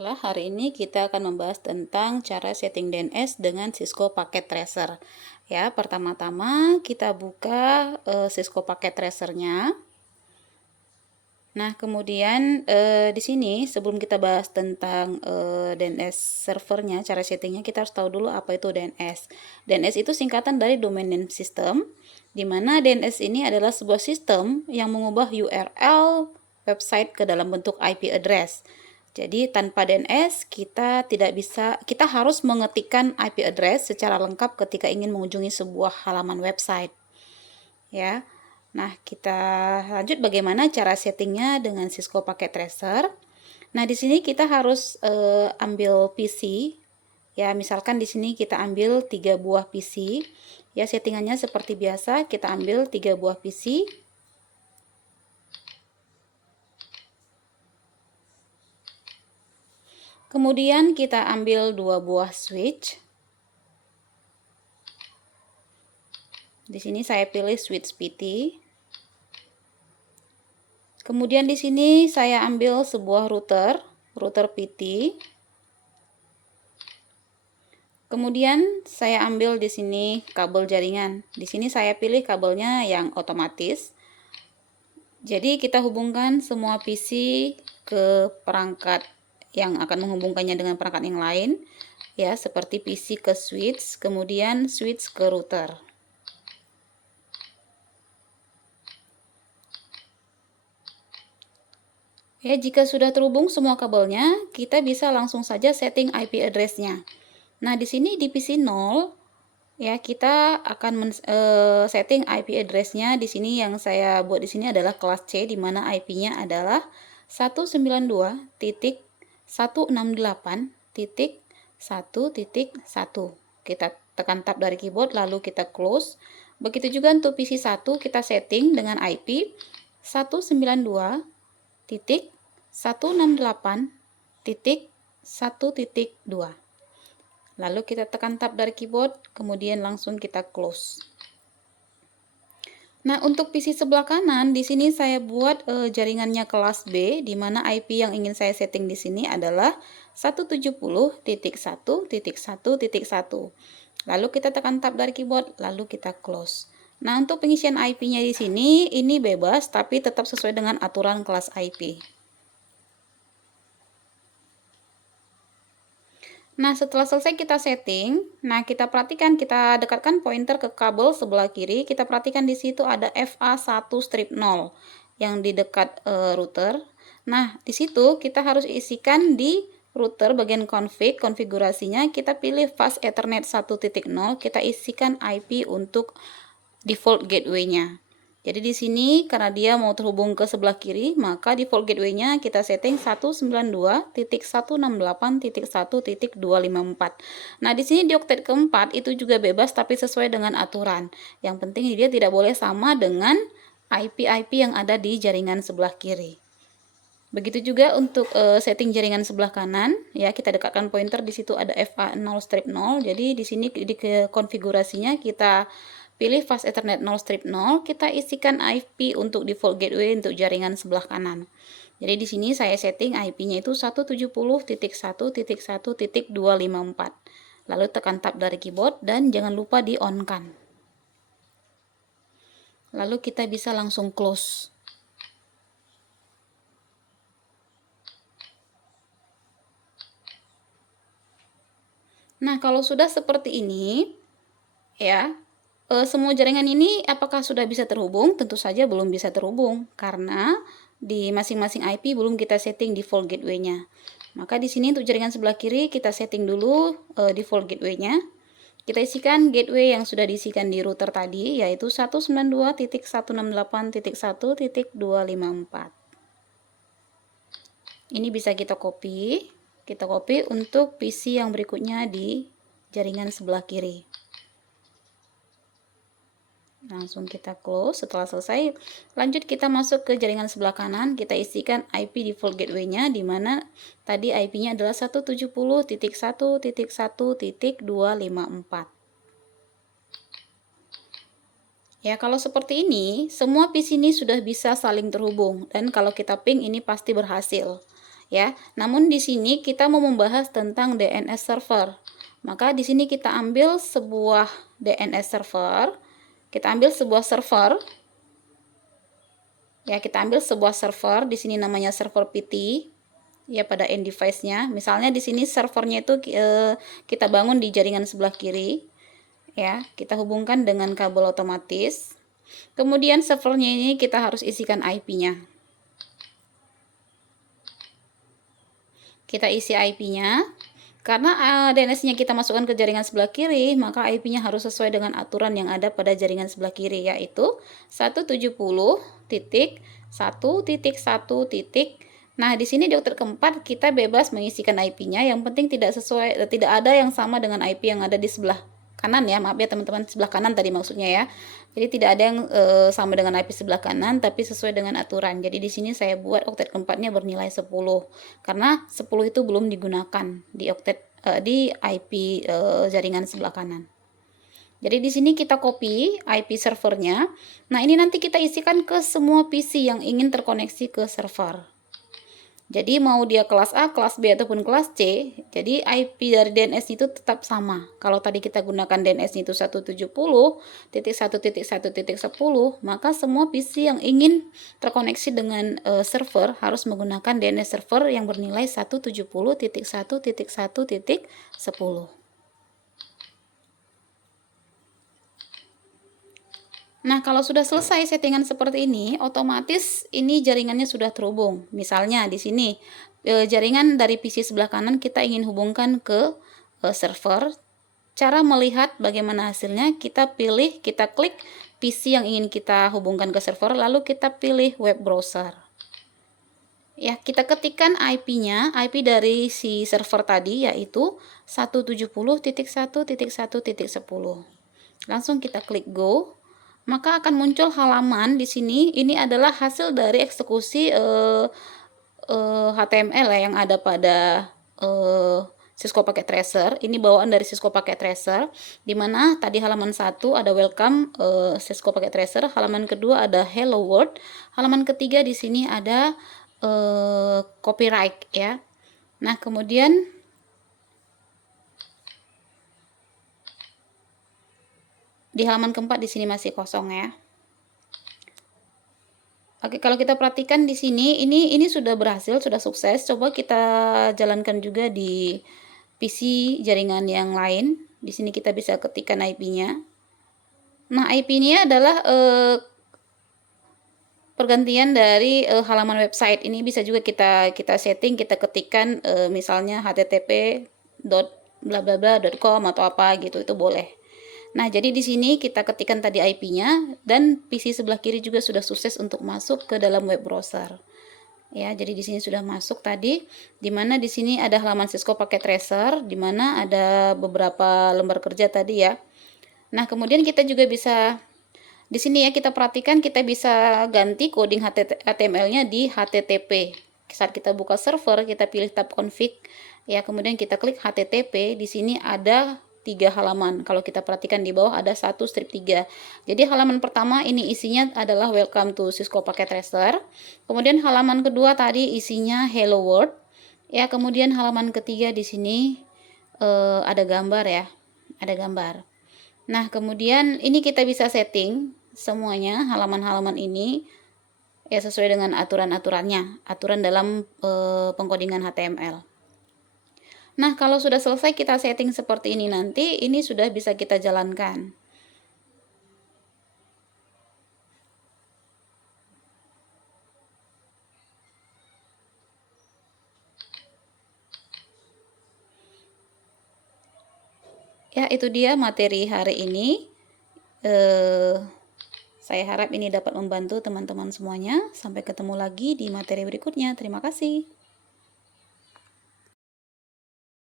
Baiklah, hari ini kita akan membahas tentang cara setting DNS dengan Cisco Packet Tracer. Ya, pertama-tama kita buka Cisco Packet Tracer-nya. Nah, kemudian di sini sebelum kita bahas tentang DNS servernya, cara settingnya, kita harus tahu dulu apa itu DNS. DNS itu singkatan dari Domain Name System, di mana DNS ini adalah sebuah sistem yang mengubah URL website ke dalam bentuk IP address. Jadi tanpa DNS kita harus mengetikkan IP address secara lengkap ketika ingin mengunjungi sebuah halaman website. Ya. Nah, kita lanjut bagaimana cara settingnya dengan Cisco Packet Tracer. Nah, di sini kita harus ambil PC. Ya, misalkan di sini kita ambil 3 buah PC. Ya, settingannya seperti biasa, kita ambil 3 buah PC. Kemudian kita ambil 2 buah switch. Di sini saya pilih switch PT. Kemudian di sini saya ambil sebuah router PT. Kemudian saya ambil di sini kabel jaringan. Di sini saya pilih kabelnya yang otomatis. Jadi kita hubungkan semua PC ke perangkat yang akan menghubungkannya dengan perangkat yang lain. Ya, seperti PC ke switch, kemudian switch ke router. Ya, jika sudah terhubung semua kabelnya, kita bisa langsung saja setting IP address-nya. Nah, di sini di PC 0, ya kita akan setting IP address-nya. Di sini yang saya buat di sini adalah kelas C, di mana IP-nya adalah 192.168.1.1. Kita tekan tab dari keyboard, lalu kita close. Begitu juga untuk PC 1, kita setting dengan IP 192.168.1.2. Lalu kita tekan tab dari keyboard, kemudian langsung kita close. Nah, untuk PC sebelah kanan, di sini saya buat jaringannya kelas B, di mana IP yang ingin saya setting di sini adalah 170.1.1.1. Lalu kita tekan tab dari keyboard, lalu kita close. Nah, untuk pengisian IP-nya di sini, ini bebas, tapi tetap sesuai dengan aturan kelas IP. Nah, setelah selesai kita setting, nah kita perhatikan, kita dekatkan pointer ke kabel sebelah kiri, kita perhatikan di situ ada FA1-0 yang di dekat router. Nah, di situ kita harus isikan di router bagian konfigurasinya, kita pilih Fast Ethernet 1.0, kita isikan IP untuk default gateway-nya. Jadi di sini karena dia mau terhubung ke sebelah kiri, maka default gateway-nya kita setting 192.168.1.254. Nah, di sini di oktet keempat itu juga bebas tapi sesuai dengan aturan. Yang penting dia tidak boleh sama dengan IP-IP yang ada di jaringan sebelah kiri. Begitu juga untuk setting jaringan sebelah kanan, ya kita dekatkan pointer, di situ ada FA0-0. Jadi di sini di konfigurasinya kita pilih Fast Ethernet 0-0, kita isikan IP untuk default gateway untuk jaringan sebelah kanan. Jadi di sini saya setting IP-nya itu 170.1.1.254. Lalu tekan tab dari keyboard dan jangan lupa di on-kan. Lalu kita bisa langsung close. Nah, kalau sudah seperti ini, ya, semua jaringan ini apakah sudah bisa terhubung? Tentu saja belum bisa terhubung, karena di masing-masing IP belum kita setting default gateway-nya. Maka di sini untuk jaringan sebelah kiri, kita setting dulu default gateway-nya. Kita isikan gateway yang sudah diisikan di router tadi, yaitu 192.168.1.254. Ini bisa kita copy untuk PC yang berikutnya di jaringan sebelah kiri. Langsung kita close. Setelah selesai, lanjut kita masuk ke jaringan sebelah kanan, kita isikan IP default gateway-nya, di mana tadi IP-nya adalah 170.1.1.254. Ya, kalau seperti ini, semua PC ini sudah bisa saling terhubung, dan kalau kita ping ini pasti berhasil. ya. Namun di sini kita mau membahas tentang DNS server. Maka di sini kita ambil sebuah DNS server. Kita ambil sebuah server. Ya, kita ambil sebuah server. Di sini namanya server PT. Ya, pada end device-nya. Misalnya di sini servernya itu kita bangun di jaringan sebelah kiri. Ya, kita hubungkan dengan kabel otomatis. Kemudian servernya ini kita harus isikan IP-nya. Kita isi IP-nya. Karena DNS-nya kita masukkan ke jaringan sebelah kiri, maka IP-nya harus sesuai dengan aturan yang ada pada jaringan sebelah kiri, yaitu 170.1.1. Nah, di sini di oktet keempat kita bebas mengisikan IP-nya, yang penting tidak ada yang sama dengan IP yang ada di sebelah kanan ya, maaf ya teman-teman, sebelah kanan tadi maksudnya ya. Jadi tidak ada yang sama dengan IP sebelah kanan, tapi sesuai dengan aturan. Jadi di sini saya buat oktet keempatnya bernilai 10, karena 10 itu belum digunakan di oktet di IP jaringan sebelah kanan. Jadi di sini kita copy IP servernya. Nah, ini nanti kita isikan ke semua PC yang ingin terkoneksi ke server. Jadi mau dia kelas A, kelas B, ataupun kelas C, jadi IP dari DNS itu tetap sama. Kalau tadi kita gunakan DNS itu 170.1.1.10, maka semua PC yang ingin terkoneksi dengan server harus menggunakan DNS server yang bernilai 170.1.1.10. Nah, kalau sudah selesai settingan seperti ini, otomatis ini jaringannya sudah terhubung. Misalnya di sini jaringan dari PC sebelah kanan kita ingin hubungkan ke server. Cara melihat bagaimana hasilnya, kita klik PC yang ingin kita hubungkan ke server, lalu kita pilih web browser. Ya, kita ketikkan IP-nya, IP dari si server tadi yaitu 170.1.1.10. Langsung kita klik go. Maka akan muncul halaman di sini. Ini adalah hasil dari eksekusi HTML yang ada pada Cisco Packet Tracer. Ini bawaan dari Cisco Packet Tracer, di mana tadi halaman 1 ada welcome Cisco Packet Tracer, halaman kedua ada hello world, halaman ketiga di sini ada copyright ya. Nah, kemudian di halaman keempat di sini masih kosong ya. Oke, kalau kita perhatikan di sini, ini sudah berhasil, sudah sukses. Coba kita jalankan juga di PC jaringan yang lain. Di sini kita bisa ketikkan IP-nya. Nah, IP-nya adalah pergantian dari halaman website. Ini bisa juga kita setting, kita ketikkan misalnya http://.blablabla.com atau apa gitu, itu boleh. Nah, jadi di sini kita ketikkan tadi IP-nya, dan PC sebelah kiri juga sudah sukses untuk masuk ke dalam web browser. Ya, jadi di sini sudah masuk tadi, di mana di sini ada halaman Cisco Packet Tracer, di mana ada beberapa lembar kerja tadi ya. Nah, kemudian kita juga bisa di sini ya, kita perhatikan kita bisa ganti coding HTML-nya di HTTP. Saat kita buka server, kita pilih tab config ya, kemudian kita klik HTTP. Di sini ada 3 halaman. Kalau kita perhatikan di bawah ada 1 strip 3. Jadi halaman pertama ini isinya adalah welcome to Cisco Packet Tracer. Kemudian halaman kedua tadi isinya hello world. Ya, kemudian halaman ketiga di sini ada gambar ya. Ada gambar. Nah, kemudian ini kita bisa setting semuanya halaman-halaman ini ya sesuai dengan aturan-aturannya, aturan dalam pengkodingan HTML. Nah, kalau sudah selesai kita setting seperti ini nanti, ini sudah bisa kita jalankan. Ya, itu dia materi hari ini. Saya harap ini dapat membantu teman-teman semuanya. Sampai ketemu lagi di materi berikutnya. Terima kasih.